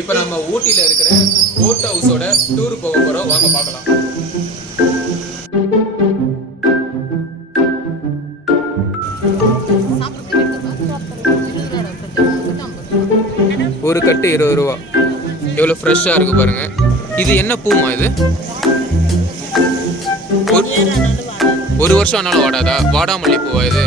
இப்போ நம்ம ஊட்டியில் இருக்கிற போட் ஹவுஸோட டூர் போக போகிறோம். வாங்க பார்க்கலாம். ஒரு கட்டு 20 ரூபா. எவ்வளோ ஃப்ரெஷ்ஷாக இருக்கு பாருங்க. இது என்ன பூமா இது? ஒரு வருஷம் ஆனாலும் வாடாதா? வாடாமல்லி பூவா இது?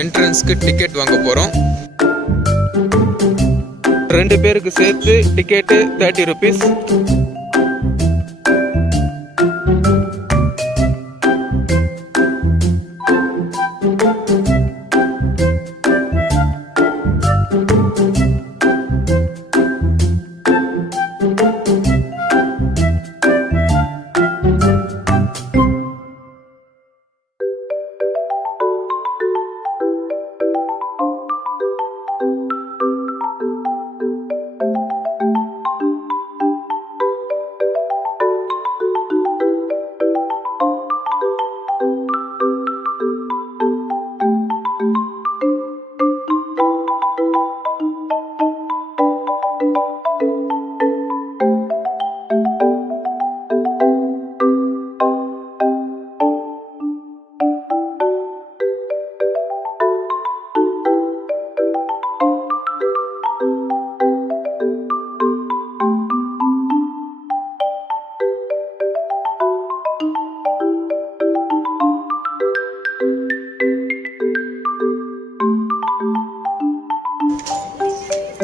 என்ட்ரன்ஸ்க்கு டிக்கெட் வாங்க போகிறோம். 2 பேருக்கு சேர்த்து டிக்கெட்டு 30 rupees.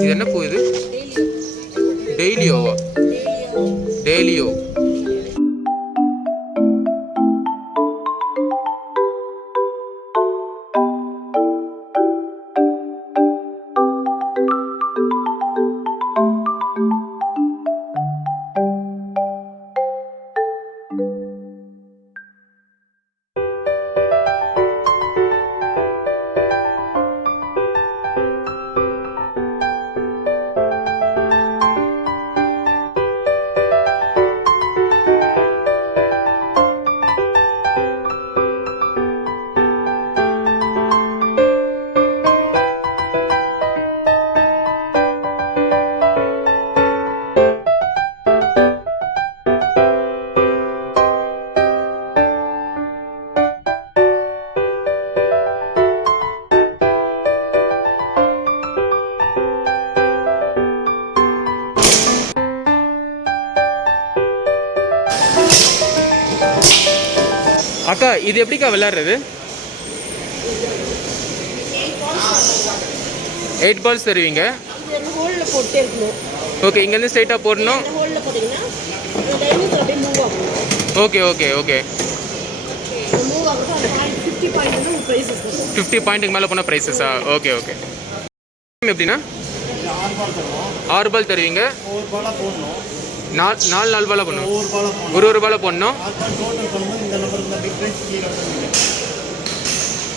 இது என்ன பூ இது? டெய்லியோவா? டெய்லியோ. அக்கா இது எப்படிக்கா விளையாடுறது? 8 balls தருவீங்க. ஓகே, இங்கேருந்து ஸ்ட்ரைட்டாக போடணும். Okay okay okay. 50 பாயிண்ட்டுக்கு மேலே போனால் ப்ரைஸஸா? Okay okay. எப்படின்னா 6 பால் தருவீங்க. 4 பாலாக பண்ணும். ஒரு பாலாக போடணும்.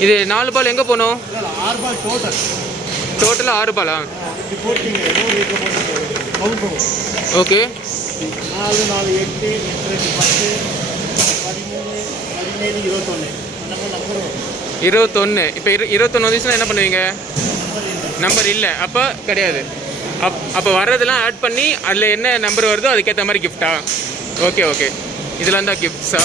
இது 4 பால் எங்கே போகணும்? டோட்டலாக 6 பாலா? ஓகே. 21. இப்போ 21 வந்துச்சுன்னா என்ன பண்ணுவீங்க? நம்பர் இல்லை, அப்போ கிடையாது. அப்போ வர்றதெல்லாம் ஆட் பண்ணி அதில் என்ன நம்பர் வருதோ அதுக்கேற்ற மாதிரி கிஃப்டா? Okay okay. இதெல்லாம் தான் கிஃப்ட்ஸா?